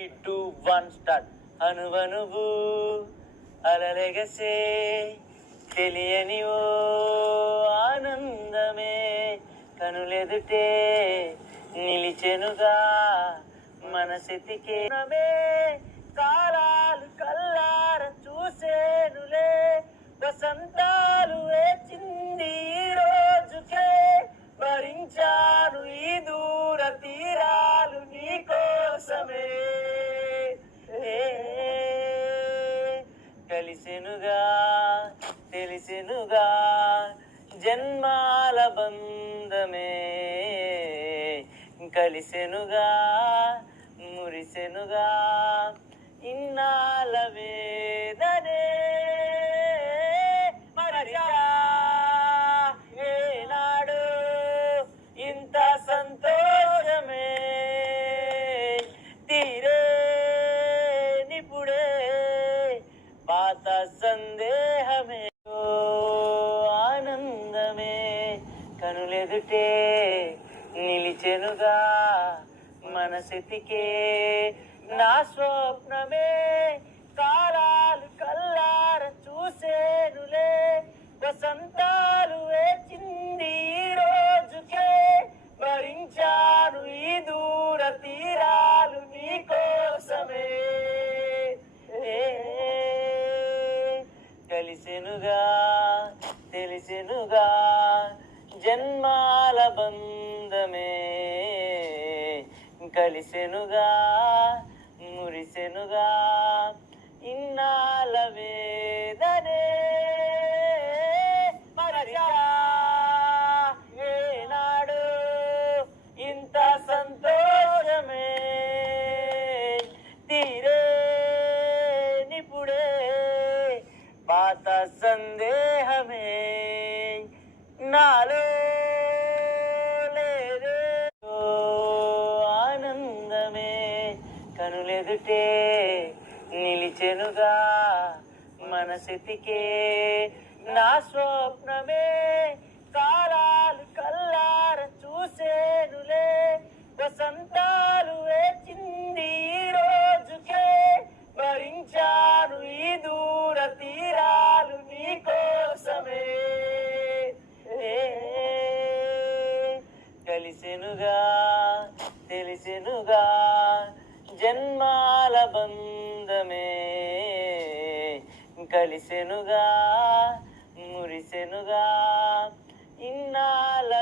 2 1 start. అనువనువు అలలెగసే తెలియని ఓ ఆనందమే కనులెదుటే నిలిచెనుగా మనసెతికే కాలాలు కల్లార చూసేనులే వసంతాలు వేచింది ఈ రోజుకే భరించాను ఈ దూర తీరాలు నీ కోసమే కలిసెనుగా తెలిసెనుగా జన్మాల బంధమే కలిసెనుగా మురిసెనుగా ఇన్నాళ్ళ వేదనే మరిచా ఏనాడు ఇంత సంతోషమే తీరే నిపుడే పాత సందేహమే ఆనందమే కనులెదుటే నిలిచెనుగా మనసెతికే నా స్వప్నమే కాలాలు కల్లార చూసేనులే వసంతాలు వేచింది ఈ రోజుకే భరించాను ఈ దూర తీరాలు నీ కోసమే కలిసెనుగా తెలిసెనుగా జన్మాల బంధమే కలిసెనుగా మురిసెనుగా ఇన్నాళ్ళ వేదనే మరిచా ఏనాడు ఇంత సంతోషమే తీరే నిపుడే పాత సందేహమే నాలో లేదే ఆనందమే కనులెదుటే నిలిచెనుగా మనసెతికే నా స్వప్నమే కాలాలు కల్లార చూసేనులే వసంతాలు వేచింది ఈ రోజుకే భరించాను ఈ దూర తీరాలు నీ కోసమే కలిసెనుగా తెలిసెనుగా జన్మాల బంధమే కలిసెనుగా మురిసెనుగా ఇన్నాళ్ళ